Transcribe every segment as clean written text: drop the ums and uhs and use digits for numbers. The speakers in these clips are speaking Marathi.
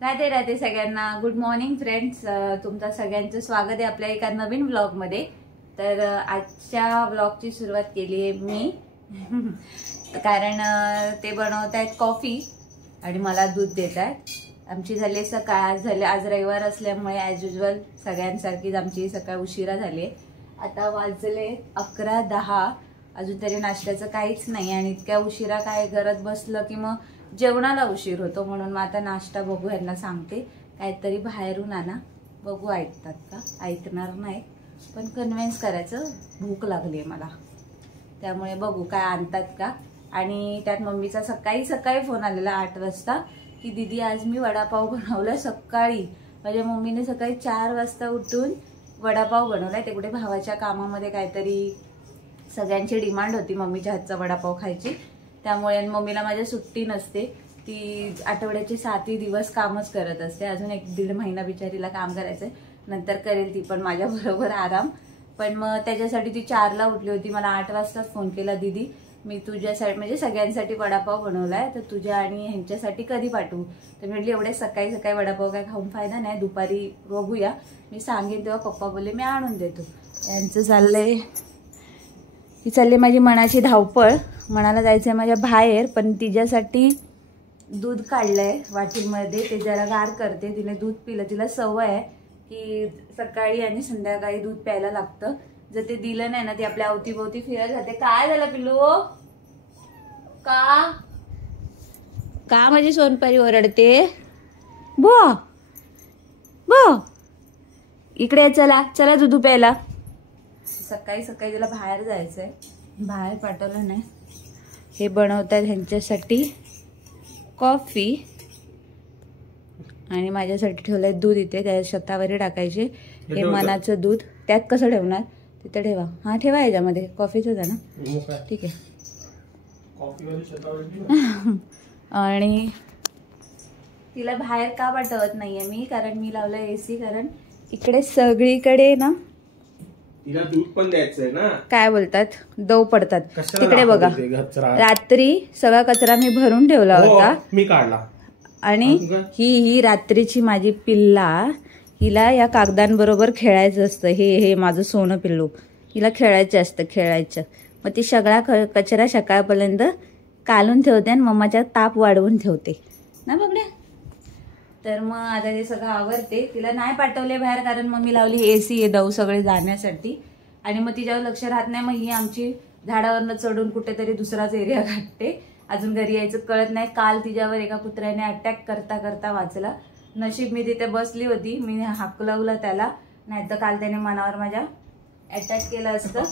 राधे राधे सगळ्यांना. Good morning friends. तुमचं सगळ्यांचं स्वागत आहे आपल्या एका नवीन ब्लॉग मध्ये. तर आजच्या ब्लॉगची सुरुवात केली आहे मी कारण ते बनवत आहेत कॉफी आणि मला दूध देत आहेत. आमची झाली सकाळ, आज रविवार असल्यामुळे ॲज युजल सगळ्यांसारखीच आमची सकाळ उशिरा झाली. आता वाजले 11:10. अजून तरी नाश्त्याचं काहीच नाही आणि इतक्या उशिरा काय करत बसलं की मग जेवणाला उशीर होतो. म्हणून मग आता नाश्ता बघू, यांना सांगते काहीतरी बाहेरून आणा. बघू ऐकतात का. ऐकणार नाही पण कन्व्हिन्स करायचं. भूक लागली आहे मला, त्यामुळे बघू काय आणतात का. आणि त्यात मम्मीचा सकाळी फोन आलेला 8 वाजता की दीदी आज मी वडापाव बनवला. सकाळी माझ्या मम्मीने सकाळी 4 वाजता उठून वडापाव बनवलाय. ते कुठे भावाच्या कामामध्ये काहीतरी सगळ्यांची डिमांड होती मम्मीच्या हातचा वडापाव खायची. त्यामुळे मम्मीला माझ्या सुट्टी नसते. ती आठवड्याचे 7 दिवस कामच करत असते. अजून 1-1.5 महिना बिचारीला काम करायचंय. नंतर करेल ती पण माझ्या बरोबर आराम. पण मग त्याच्यासाठी ती 4ला उठली होती. मला 8 वाजताच फोन केला, दीदी मी तुझ्यासाठी म्हणजे सगळ्यांसाठी वडापाव बनवलाय, तर तुझ्या आणि ह्यांच्यासाठी कधी पाठवू. तर म्हटली एवढे सकाळी वडापाव काय खाऊन फायदा नाही, दुपारी बघूया, मी सांगेन तेव्हा पप्पा बोलले मी आणून देतो. यांचं चाललंय, ही चालली माझी मनाची धावपळ. मनाला जायचंय माझ्या बाहेर, पण तिच्यासाठी दूध काढलंय वाटीमध्ये, ते जरा गार करते. तिने दूध पिलं, तिला सवय आहे की सकाळी आणि संध्याकाळी दूध प्यायला लागतं. जर ते दिलं नाही ना ती आपल्या अवतीभोवती फिरत जाते. काय झालं पिल्लू, का माझी सोनपरी ओरडते. बो इकडे चला चला दूध प्यायला. सकाळी तिला बाहेर जायचंय, बाहेर पाठवलं नाही. हे बनवतात ह्यांच्यासाठी कॉफी आणि माझ्यासाठी ठेवलंय दूध इथे. त्या शतावरी टाकायचे. हे मनाचं दूध त्यात कसं ठेवणार, तिथे ठेवा. हा ठेवा, याच्यामध्ये कॉफीच आहे ना, ठीक आहे. आणि तिला बाहेर का पाठवत नाहीये मी, कारण मी लावलं AC. कारण इकडे सगळीकडे ना तिला दूध पण द्यायचंय ना, काय बोलतात दव पडतात. तिकडे बघा, रात्री सगळा कचरा मी भरून ठेवला होता, मी काढला. आणि ही रात्रीची माझी पिल्ला, हिला या कागदांबरोबर खेळायचं असतं. हे माझं सोनं पिल्लू, हिला खेळायचं असतं, खेळायचं. मग ती सगळा कचरा सकाळपर्यंत काढून ठेवते आणि मम्माच्या ताप वाढवून ठेवते ना बाबड्या. तर मग आता ते सगळं आवरते. तिला नाही पाठवले बाहेर, कारण मग मी लावली AC हे दव सगळे जाण्यासाठी. आणि मग तिच्यावर लक्ष राहत नाही. मग ही आमची झाडावरनं चढून कुठेतरी दुसराच एरिया गाठते. अजून घरी यायचं कळत नाही. काल तिच्यावर एका कुत्र्याने अटॅक करता वाचला. नशीब मी तिथे बसली होती, मी हाकलवलं त्याला, नाहीतर काल त्याने मनावर माझ्या अटॅक केलं असतं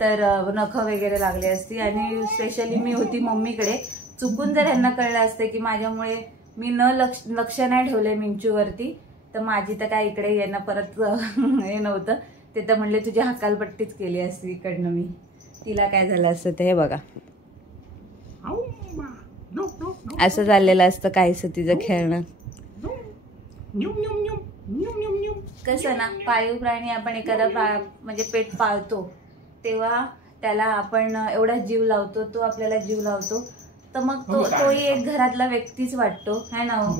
तर नखं वगैरे लागली असती. आणि स्पेशली मी होती मम्मीकडे. चुकून जर ह्यांना कळलं असतं की माझ्यामुळे मी लक्ष नाही ठेवलंय मिंचूवरती, तर माझी तर काय इकडे यांना परत हे नव्हतं. ते तर म्हणले तुझी हकालपट्टीच केली असती इकडनं मी. तिला काय झालं असतं ते हे बघा, असं झालेलं असतं काहीसं तिचं खेळणं. कसं ना, पाळीव प्राणी आपण एखादा म्हणजे पेट पाळतो तेव्हा त्याला आपण एवढा जीव लावतो, तो आपल्याला जीव लावतो, तर मग तोही एक घरातला व्यक्तीच वाटतो, है ना हो.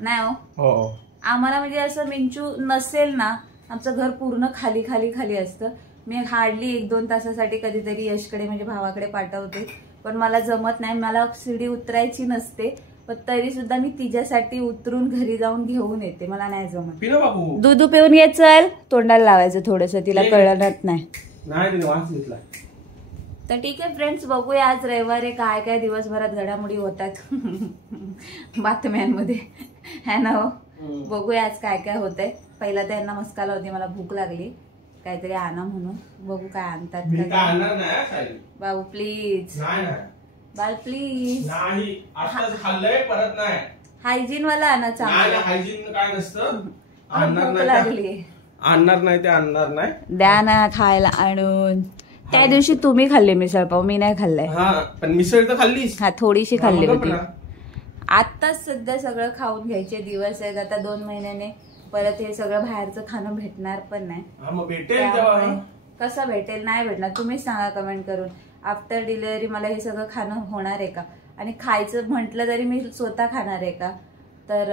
नाही हो, आम्हाला म्हणजे असं मिंचू नसेल ना, आमचं घर पूर्ण खाली असतं. मी हार्डली 1-2 तासासाठी कधीतरी यशकडे म्हणजे भावाकडे पाठवते, पण मला जमत नाही. मला सीडी उतरायची नसते, पण तरी सुद्धा मी तिच्यासाठी उतरून घरी जाऊन घेऊन येते. मला नाही जमत. दूध पिऊन ये, चल तोंडाला लावायचं थोडस, तिला कळत नाही. तर ठीक आहे फ्रेंड्स, बघूया आज रविवार आहे, काय दिवसभरात घडामोडी होतात बातम्यांमध्ये, है ना हो. बघूया आज काय होतंय. पहिला तर यांना मस्काला होती, मला भूक लागली, काहीतरी आणा म्हणून. बघू काय आणतात. बाबू प्लीज, बाल प्लीज, हायजीन वाला आणा चांगलं. हायजीन काय नसतं, भूक लागली. आणणार नाही ते आणणार नाही, द्या ना खायला आणून. त्या दिवशी तुम्ही खाल्ले मिसळपाव, मी नाही खाल्लाय. पण मिसळ तर खाल्लीस. हा थोडीशी खाल्ली होती. आताच सध्या सगळं खाऊन घ्यायचे दिवस आहेत. आता 2 महिन्याने परत हे सगळं बाहेरचं खाणं भेटणार पण नाही. कसं भेटेल, नाही भेटणार. तुम्हीच सांगा कमेंट करून. आफ्टर डिलिव्हरी मला हे सगळं खाणं होणार आहे का, आणि खायचं म्हटलं तरी मी स्वतः खाणार आहे का. तर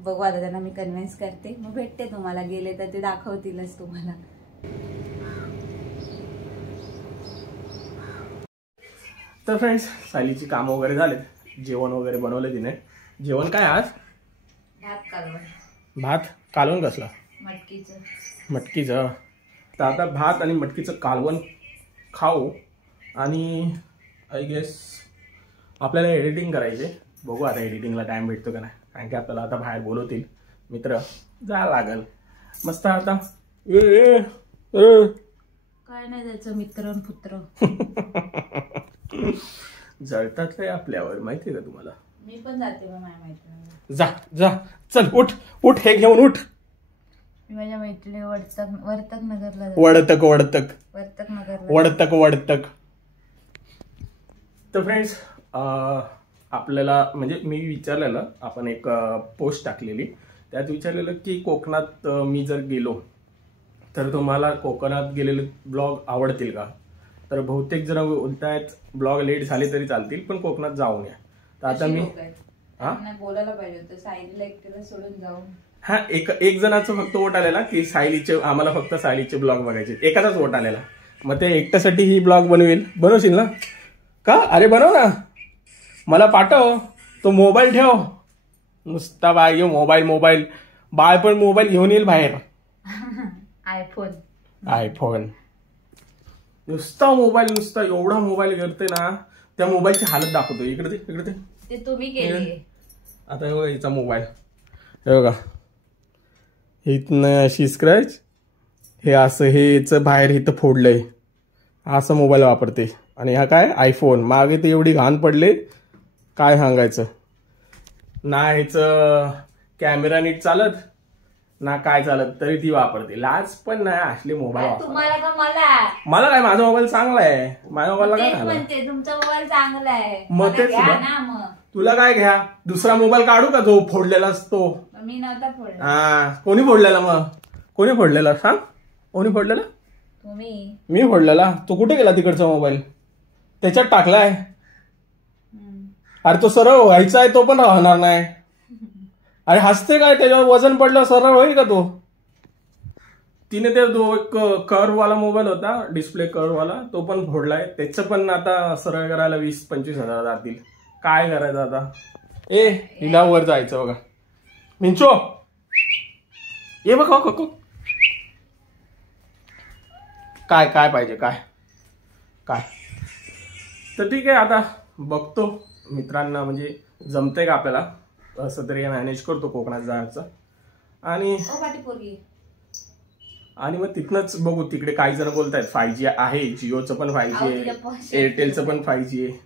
बघू आता त्यांना मी कन्व्हिन्स करते, मग भेटते तुम्हाला. गेले तर ते दाखवतीलच तुम्हाला. तर फ्रेंड्स, सायलीची कामं वगैरे झालेत, जेवण वगैरे बनवलं तिने. जेवण काय आज? भात कालवण. भात कालवण कसला? मटकीचं. तर आता भात आणि मटकीचं कालवण खाऊ आणि आय गेस आपल्याला एडिटिंग करायचे. बघू आता एडिटिंगला टाइम भेटतो का नाही, कारण की आपल्याला आता बाहेर बोलवतील मित्र, जायला लागल मस्त. आता काय नाही त्याचं मित्र पुत्र जळतात काय आपल्यावर, माहितीये का तुम्हाला? मी पण जाते मग माझ्या मैत्रिणी. जा जा चल, उठ उठ, हे घेऊन उठ. मी माझ्या मैत्रिणी वर्तक नगरला वडतक. तर फ्रेंड्स, आपल्याला म्हणजे मी विचारलेलं, आपण एक पोस्ट टाकलेली, त्यात विचारलेलं की कोकणात मी जर गेलो तर तुम्हाला कोकणात गेलेले ब्लॉग आवडतील का? तर बहुतेक जण बोलतायत ब्लॉग लेट झाले तरी चालतील, पण कोकणात जाऊन या. तर आता मी बोलायला पाहिजे होतं सायलीला एकटीला सोडून जाऊन. हा, एक जणाचं फक्त वोट आलेला की सायलीचे, आम्हाला फक्त सायलीचे ब्लॉग बघायचे, एकाचाच वोट आलेला. मग ते एकट्यासाठी ही ब्लॉग बनवशील ना का? अरे बनव ना, मला पाठव. तो मोबाईल ठेव नुसता, बाय मोबाईल बाळ पण मोबाईल घेऊन येईल बाहेर. आयफोन नुसता मोबाईल, नुसता एवढा मोबाईल करते ना, त्या मोबाईलची हालत दाखवतो. इकडे ते तुम्ही केली. आता हे बघा हिचा मोबाईल, हे बघा इथनं अशी स्क्रॅच, हे असं, हेच बाहेर इथं फोडलंय, असं मोबाईल वापरते. आणि हा काय आयफोन, मागे ते एवढी घाण पडले काय सांगायचं ना. ह्याचं कॅमेरा नीट चालत ना, काय चालत, तरी ती वापरते. लाज पण नाही असले मोबाईल तुम्हाला का मला काय, माझा मोबाईल चांगला आहे. माझ्या मोबाईलला काय म्हणते, तुमचा मोबाईल चांगला आहे. मग तेच ना, तुला काय घ्या, दुसरा मोबाईल काढू का जो फोडलेला असतो? मी नव्हता फोडला. हा, कोणी फोडलेला? मग कोणी फोडलेला सांग, कोणी फोडलेला? तुम्ही. मी फोडलेला? तो कुठे गेला तिकडचा मोबाईल? त्याच्यात टाकलाय. अरे तो सरळ व्हायचा आहे, तो पण राहणार नाही. अरे हसते काय, त्याच्यावर वजन पडलं सरळ होईल का तो? तिने ते एक कर्ववाला मोबाईल होता, डिस्प्ले कर्ववाला, तो पण फोडलाय. त्याचं पण आता सरळ करायला 20-25 हजार जातील. काय करायचं आता? हिला वर जायचं बघा. मिंचो ये बघ, काय काय पाहिजे, काय काय. तर ठीक आहे, आता बघतो मित्रांना म्हणजे जमतंय का आपल्याला, असं तरी मॅनेज करतो कोकणात जायचं. आणि मग तिथनच बघू. तिकडे काही जण बोलतायत 5G आहे, जिओचं पण 5G आहे, एअरटेलचं पण 5G आहे.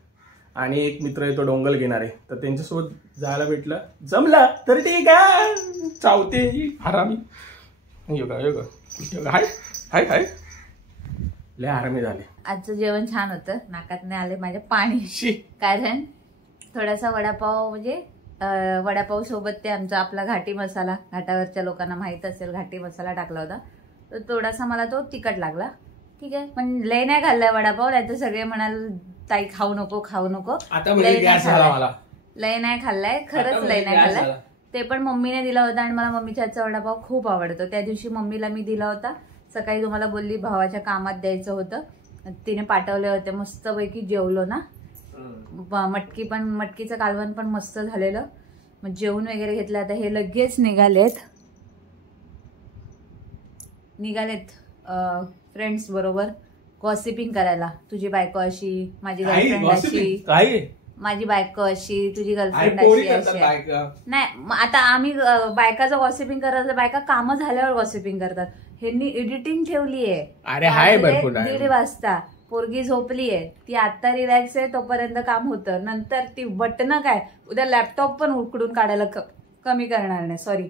आणि एक मित्र आहे तो डोंगल घेणार आहे, तर त्यांच्यासोबत जायला भेटलं, जमलं तर ठीक आहे. चावते हरामी, हाय हाय लय हरामी झाले. आजचं जेवण छान होतं, नाकात नाही आले माझ्या पाणी, कारण थोडासा वडापाव, म्हणजे वडापाव सोबत ते आमचा आपला घाटी मसाला, घाटावरच्या लोकांना माहित असेल, घाटी मसाला टाकला होता. तर थोडासा मला तो तिखट लागला. ठीक आहे, पण लय नाही खाल्लाय वडापाव, नाही तर सगळे म्हणाल ताई खाऊ नको. लय नाही खाल्लाय, खरंच लय नाही खाल्लाय. ते पण मम्मीने दिला होता आणि मला मम्मीच्या हातचा वडापाव खूप आवडतो. त्या दिवशी मम्मीला मी दिला होता. सकाळी तुम्हाला बोलली भावाच्या कामात द्यायचं होतं, तिने पाठवले होते. मस्तपैकी जेवलो ना. मटकीचं कालवण पण मस्त झालेलं. मग जेवण वगैरे घेतलं. आता हे लगेच निघालेत फ्रेंड्स बरोबर गॉसिपिंग करायला. तुझी बायको अशी, माझी गर्लफ्रेंड अशी, माझी बायको अशी, तुझी गर्लफ्रेंड अशी. नाही, आता आम्ही बायकाचं गॉसिपिंग करत, बायका कामं झाल्यावर गॉसिपिंग करतात. ह्यांनी एडिटिंग ठेवलीये. 1:30 वाजता पोरगी झोपलीये, ती आता रिलॅक्स आहे, तोपर्यंत काम होतं. नंतर ती बटन काय, उद्या लॅपटॉप पण उकडून काढायला कमी करणार नाही, सॉरी.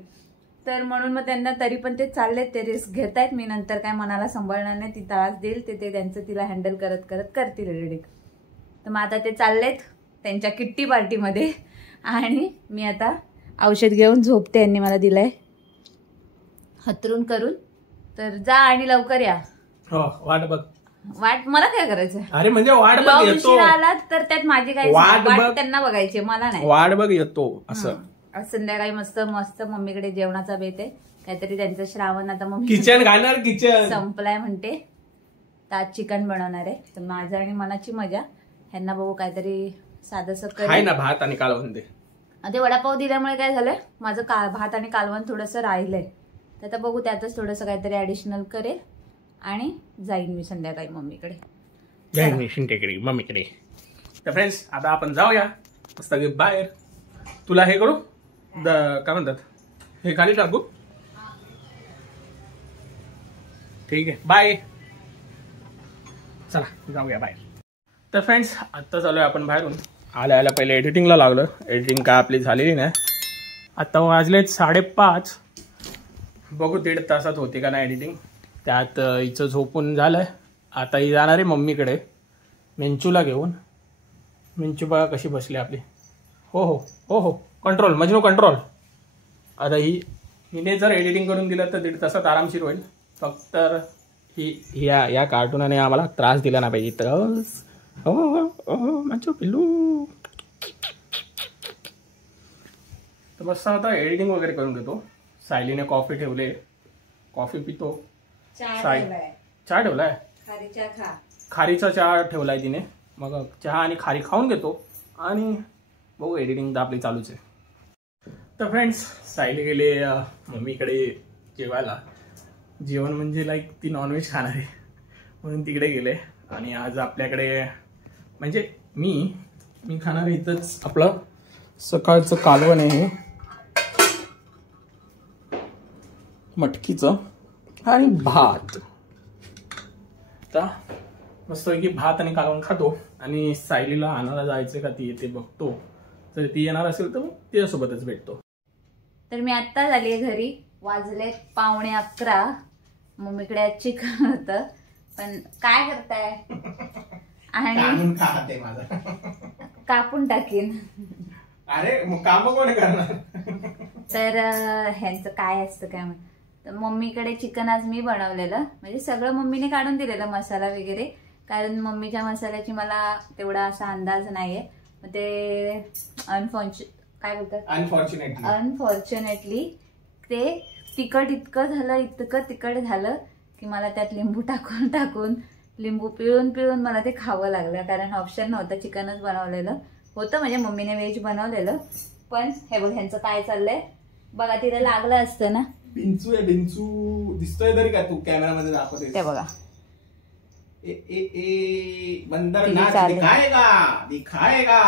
तर म्हणून मग त्यांना तरी पण ते चाललेत, ते रिस्क घेतायत. मी नंतर काय मनाला सांभाळणार नाही, ती त्रास देईल, ते त्यांचं तिला हँडल करत करतील एडिटिंग. तर मग आता ते चाललेत त्यांच्या किट्टी पार्टीमध्ये. आणि मी आता औषध घेऊन झोपते, यांनी मला दिलंय हतरून करून. तर जा आणि लवकर या. वाट बघ. वाट मला काय करायचं? अरे म्हणजे वाट बघ येतो, आलात तर त्यात माझी काय वाट त्यांना बघायची, मला नाही. वाट बघ येतो असं. आज संध्याकाळी मस्त मस्त मम्मीकडे जेवणाचा बेत आहे. काहीतरी त्यांचं श्रावण आता मम्मी किचन खाणार किचन संपलाय म्हणते. तर आज चिकन बनवणार आहे. तर माझं आणि मनाची मजा. ह्यांना बघू काहीतरी साधंसं आहे ना भात आणि कालवण दे. ते वडापाव दिल्यामुळे काय झालंय माझं भात आणि कालवण थोडंसं राहिलंय. तर आता बघू त्यातच थोडंसं काहीतरी ऍडिशनल करेल आणि जाईन मी संध्याकाळी मम्मीकडे. जाईन मी शिंटेकडे मम्मीकडे. तर फ्रेंड्स आता आपण जाऊया मस्त बाहेर. तुला हे करू काय म्हणतात हे खाली टाकू. ठीक आहे बाय. चला जाऊया बाहेर. तर फ्रेंड्स आत्ता चालूया आपण बाहेरून. आल्या पहिले एडिटिंगला लागलं. एडिटिंग काय आपली झालेली नाही. आता वाजलेत 5:30. बघू 1.5 तासात होते का नाही एडिटिंग. त्यात हिचं झोपून झालंय. आता ही जाणार आहे मम्मीकडे मिंचूला घेऊन. मिंचू बघा कशी बसली आपली. हो हो हो हो कंट्रोल मजनू कंट्रोल. आता हिने जर एडिटिंग करून दिलं तर 1.5 तासात आरामशीर होईल. फक्त ही या कार्टूनाने आम्हाला त्रास दिला ना पाहिजे. त्रास मंचू पिल्लू. तर बस आता एडिटिंग वगैरे करून घेतो. सायलीने कॉफी ठेवले. कॉफी पितो. चहा ठेवलाय. खारीचा चहा ठेवलाय तिने. मग चहा आणि खारी खाऊन घेतो आणि बघू एडिटिंग तर आपली चालूच आहे. तर फ्रेंड्स सायली गेले मम्मीकडे जेवायला. जेवण म्हणजे लाईक ती नॉनव्हेज खाणार आहे म्हणून तिकडे गेले. आणि आज आपल्याकडे म्हणजे मी खाणार आहे इथंच आपलं सकाळचं कालवण आहे मटकीचं आणि भात. तर मस्तपैकी भात आणि कालवण खातो. आणि सायलीला आणायला जायचं का ती येते बघतो. जर ती येणार असेल तर मग तिच्यासोबतच भेटतो. तर मी आत्ता झाली घरी. वाजले 11:15. मम्मीकडे आज चिकन होतं पण काय करताय आणि कापून टाकीन. अरे मग काम कोण करणार. तर ह्यांचं काय असतं काय म्हणत. तर मम्मीकडे चिकन आज मी बनवलेलं म्हणजे सगळं मम्मीने काढून दिलेलं मसाला वगैरे. कारण मम्मीच्या मसाल्याची मला तेवढा असा अंदाज नाहीये. मग ते अनफॉर्च्युनेटली ते तिखट इतकं तिखट झालं की मला त्यात लिंबू टाकून लिंबू पिळून मला ते खावं लागलं. कारण ऑप्शन नव्हतं. चिकनच बनवलेलं होतं म्हणजे मम्मीने व्हेज बनवलेलं. पण हे बघ ह्यांचं काय चाललंय बघा. तिला लागलं असतं ना. बिंचू दिसतोय तरी का तू कॅमेरामध्ये दाखवते. ते बघा बंदर नाच दिखाएगा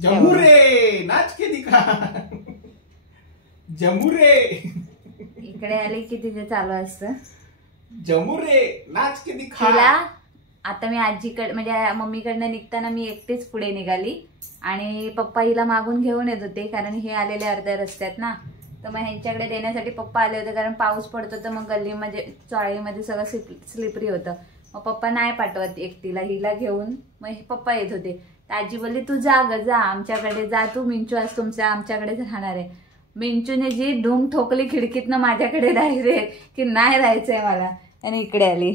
जमुरे नाच के दिखा जमुरे. इकडे आले की तिथे चालू असतं जमुरे नाच के दिखा. तिला आता मी आजीकडे म्हणजे मम्मीकडनं निघताना मी एकटीच पुढे निघाली आणि पप्पा हिला मागून घेऊन येत होते. कारण हे आलेले अर्ध्या रस्त्यात ना. तर मग ह्यांच्याकडे देण्यासाठी पप्पा आले होते. कारण पाऊस पडतो तर मग गल्लीमध्ये चाळीमध्ये सगळं स्लिपरी होतं. मग पप्पा नाही पाठवत एकटीला. हिला घेऊन मग पप्पा येत होते. तर आजी बोलली तू जा आमच्याकडे जा तू. मिंचू आज तुमच्या आमच्याकडेच राहणार आहे. मिंचूने जी ढूंग ठोकली खिडकीतनं माझ्याकडे डायरेक्ट की नाही राहायचंय मला. आणि इकडे आली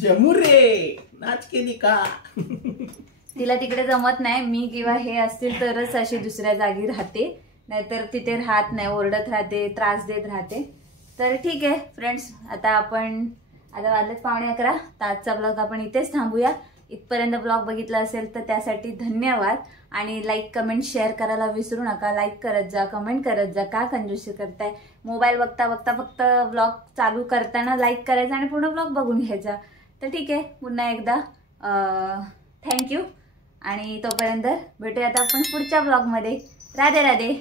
जमुरे नाच के दिखा. तिला तिकडे जमत नाही. मी किंवा हे असतील तरच अशी दुसऱ्या जागी राहते. नाहीतर तिथे राहत नाही. ओरडत राहते त्रास देत राहते. तर ठीक आहे फ्रेंड्स आता वाजलेत 11:15. तर आजचा ब्लॉग आपण इथेच थांबूया. इथपर्यंत ब्लॉग बघितला असेल तर त्यासाठी धन्यवाद. आणि लाईक कमेंट शेअर करायला विसरू नका. लाईक करत जा कमेंट करत जा. का कंजूसी करताय. मोबाईल बघता फक्त ब्लॉग चालू करताना लाईक करायचा आणि पूर्ण ब्लॉग बघून घ्यायचा. तर ठीक आहे पुन्हा एकदा थँक्यू. आणि तोपर्यंत भेटूया आता आपण पुढच्या ब्लॉगमध्ये. राधे राधे.